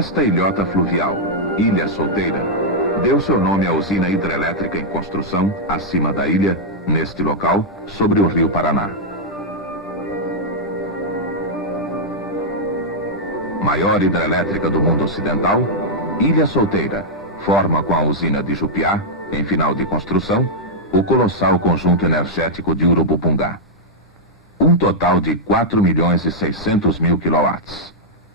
Esta ilhota fluvial, Ilha Solteira, deu seu nome à usina hidrelétrica em construção acima da ilha, neste local, sobre o rio Paraná. Maior hidrelétrica do mundo ocidental, Ilha Solteira forma com a usina de Jupiá, em final de construção, o colossal conjunto energético de Urubupungá. Um total de 4.600.000 quilowatts.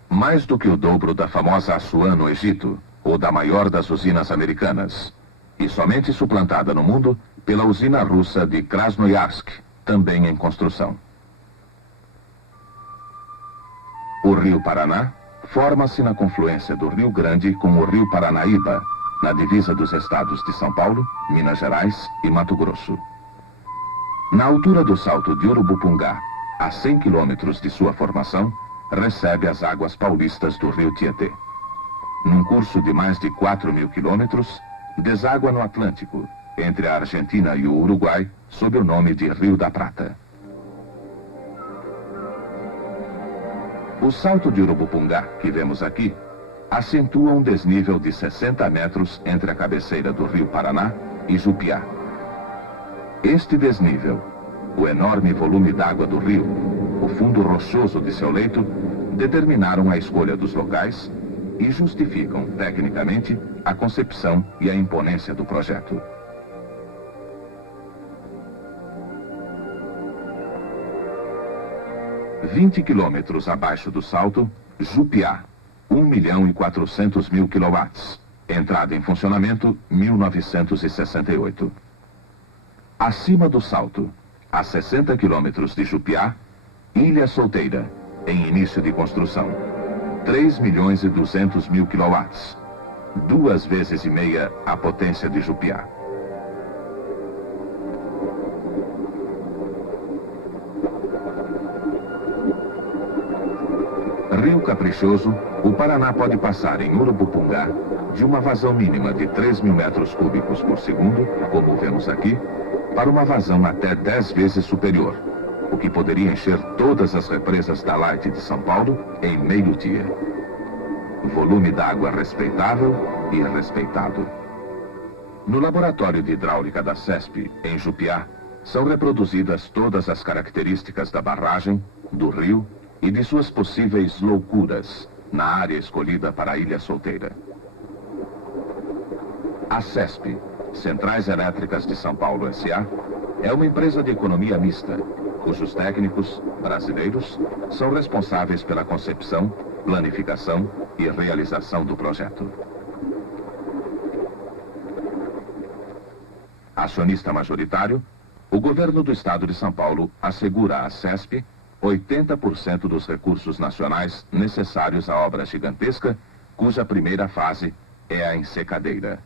Mais do que o dobro da famosa Assuã no Egito, ou da maior das usinas americanas. E somente suplantada no mundo pela usina russa de Krasnoyarsk, também em construção. O rio Paraná forma-se na confluência do Rio Grande com o rio Paranaíba, na divisa dos estados de São Paulo, Minas Gerais e Mato Grosso. Na altura do Salto de Urubupungá, a 100 quilômetros de sua formação, recebe as águas paulistas do rio Tietê. Num curso de mais de 4.000 quilômetros, deságua no Atlântico, entre a Argentina e o Uruguai, sob o nome de Rio da Prata. O Salto de Urubupungá, que vemos aqui, acentua um desnível de 60 metros entre a cabeceira do rio Paraná e Jupiá. Este desnível, o enorme volume d'água do rio, o fundo rochoso de seu leito, determinaram a escolha dos locais e justificam, tecnicamente, a concepção e a imponência do projeto. "20 quilômetros abaixo do Salto, Jupiá, 1.400.000 quilowatts, entrada em funcionamento 1968. Acima do Salto, a 60 quilômetros de Jupiá, Ilha Solteira, em início de construção, 3.200.000 quilowatts, 2,5 vezes a potência de Jupiá. Rio Caprichoso, o Paraná pode passar em Urubupungá de uma vazão mínima de 3.000 metros cúbicos por segundo, como vemos aqui, para uma vazão até 10 vezes superior, o que poderia encher todas as represas da Light de São Paulo em meio-dia. Volume d'água respeitável e respeitado. No laboratório de hidráulica da CESP, em Jupiá, são reproduzidas todas as características da barragem, do rio e de suas possíveis loucuras na área escolhida para a Ilha Solteira. A CESP, Centrais Elétricas de São Paulo S.A., é uma empresa de economia mista, cujos técnicos, brasileiros, são responsáveis pela concepção, planificação e realização do projeto. Acionista majoritário, o governo do estado de São Paulo assegura à CESP 80% dos recursos nacionais necessários à obra gigantesca, cuja primeira fase é a ensecadeira.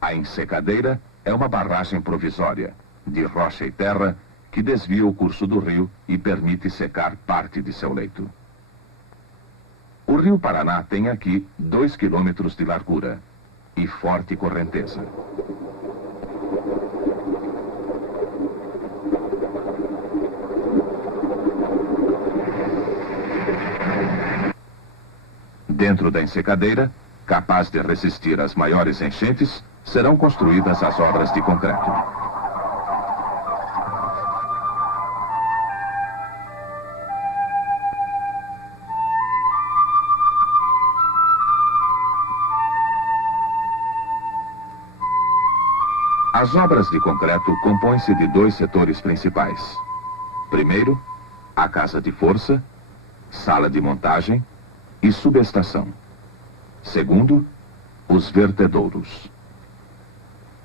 A ensecadeira é uma barragem provisória, de rocha e terra, que desvia o curso do rio e permite secar parte de seu leito. O rio Paraná tem aqui 2 quilômetros de largura e forte correnteza. Dentro da ensecadeira, capaz de resistir às maiores enchentes, serão construídas as obras de concreto. As obras de concreto compõem-se de 2 setores principais. Primeiro, a casa de força, sala de montagem e subestação. Segundo, os vertedouros.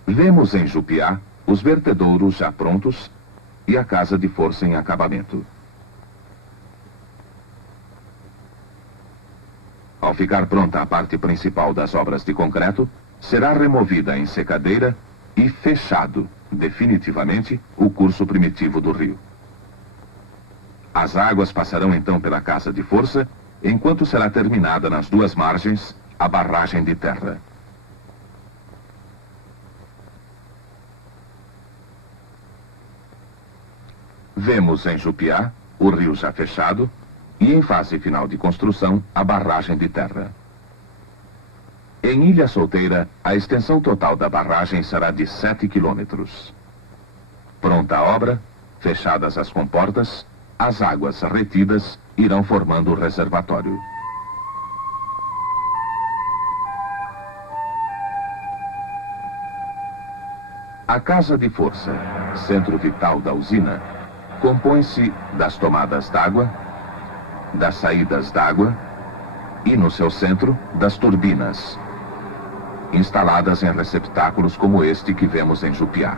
Vemos em Jupiá os vertedouros já prontos e a casa de força em acabamento. Ao ficar pronta a parte principal das obras de concreto, será removida a ensecadeira e fechado, definitivamente, o curso primitivo do rio. As águas passarão então pela casa de força, enquanto será terminada nas 2 margens a barragem de terra. Vemos em Jupiá o rio já fechado e em fase final de construção a barragem de terra. Em Ilha Solteira, a extensão total da barragem será de 7 quilômetros. Pronta a obra, fechadas as comportas, as águas retidas irão formando o reservatório. A casa de força, centro vital da usina, compõe-se das tomadas d'água, das saídas d'água e, no seu centro, das turbinas, instaladas em receptáculos como este que vemos em Jupiá.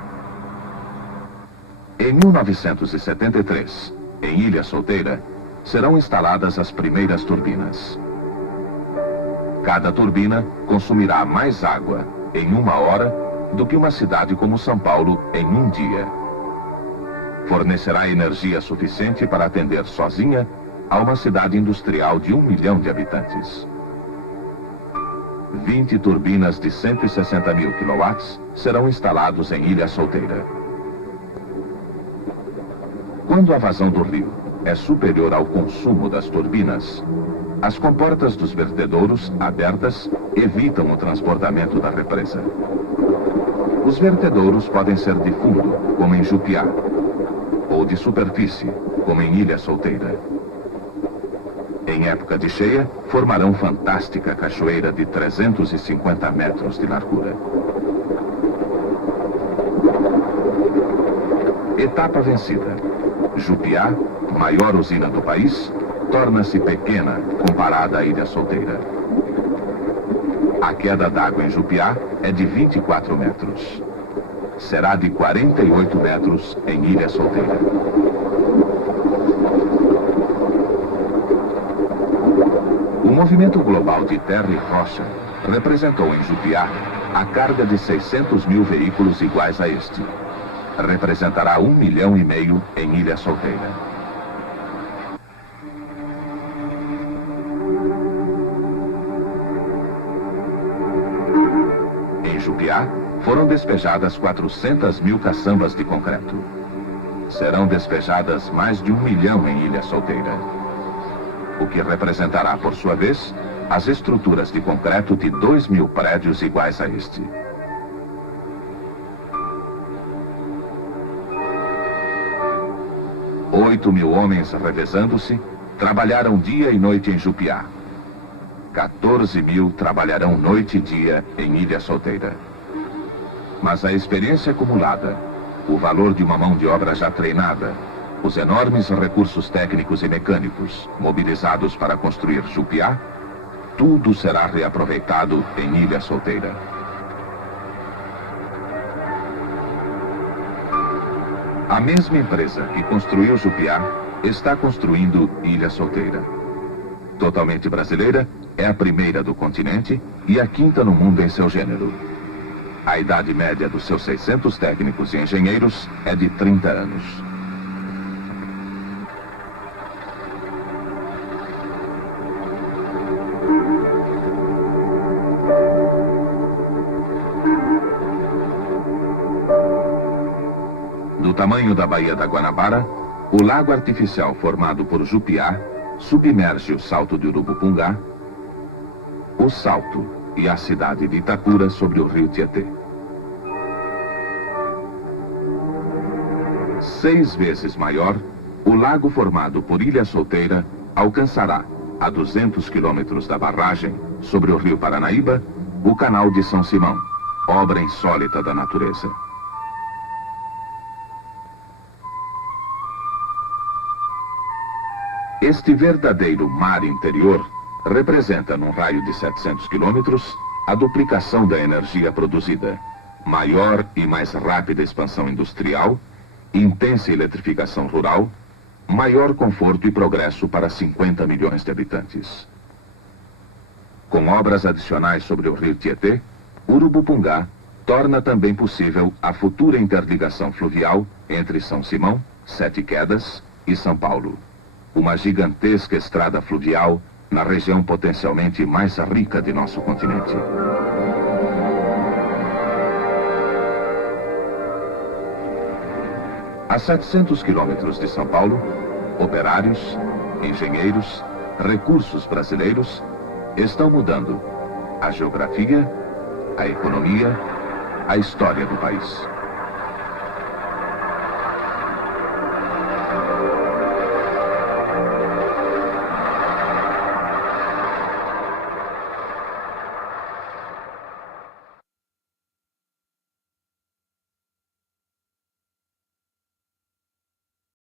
Em 1973, em Ilha Solteira, serão instaladas as primeiras turbinas. Cada turbina consumirá mais água em 1 hora do que uma cidade como São Paulo em 1 dia. Fornecerá energia suficiente para atender sozinha a uma cidade industrial de 1 milhão de habitantes. 20 turbinas de 160 mil quilowatts serão instalados em Ilha Solteira. Quando a vazão do rio é superior ao consumo das turbinas, as comportas dos vertedouros, abertas, evitam o transportamento da represa. Os vertedouros podem ser de fundo, como em Jupiá, ou de superfície, como em Ilha Solteira. Em época de cheia, formarão fantástica cachoeira de 350 metros de largura. Etapa vencida. Jupiá, maior usina do país, torna-se pequena comparada à Ilha Solteira. A queda d'água em Jupiá é de 24 metros. Será de 48 metros em Ilha Solteira. O movimento global de terra e rocha representou em Jupiá a carga de 600 mil veículos iguais a este. Representará 1,5 milhão em Ilha Solteira. Em Jupiá, foram despejadas 400 mil caçambas de concreto. Serão despejadas mais de 1 milhão em Ilha Solteira, o que representará, por sua vez, as estruturas de concreto de 2 mil prédios iguais a este. Oito 8.000 homens revezando-se, trabalharam dia e noite em Jupiá. 14.000 trabalharão noite e dia em Ilha Solteira. Mas a experiência acumulada, o valor de uma mão de obra já treinada, os enormes recursos técnicos e mecânicos mobilizados para construir Jupiá, tudo será reaproveitado em Ilha Solteira. A mesma empresa que construiu Jupiá está construindo Ilha Solteira. Totalmente brasileira, é a primeira do continente e a 5ª no mundo em seu gênero. A idade média dos seus 600 técnicos e engenheiros é de 30 anos. Do tamanho da Baía da Guanabara, o lago artificial formado por Jupiá submerge o Salto de Urubupungá, o Salto e a cidade de Itapura sobre o rio Tietê. 6 vezes maior, o lago formado por Ilha Solteira alcançará, a 200 quilômetros da barragem, sobre o rio Paranaíba, o Canal de São Simão, obra insólita da natureza. Este verdadeiro mar interior representa, num raio de 700 quilômetros, a duplicação da energia produzida, maior e mais rápida expansão industrial, intensa eletrificação rural, maior conforto e progresso para 50 milhões de habitantes. Com obras adicionais sobre o rio Tietê, Urubupungá torna também possível a futura interligação fluvial entre São Simão, Sete Quedas e São Paulo. Uma gigantesca estrada fluvial na região potencialmente mais rica de nosso continente. A 700 quilômetros de São Paulo, operários, engenheiros, recursos brasileiros estão mudando a geografia, a economia, a história do país.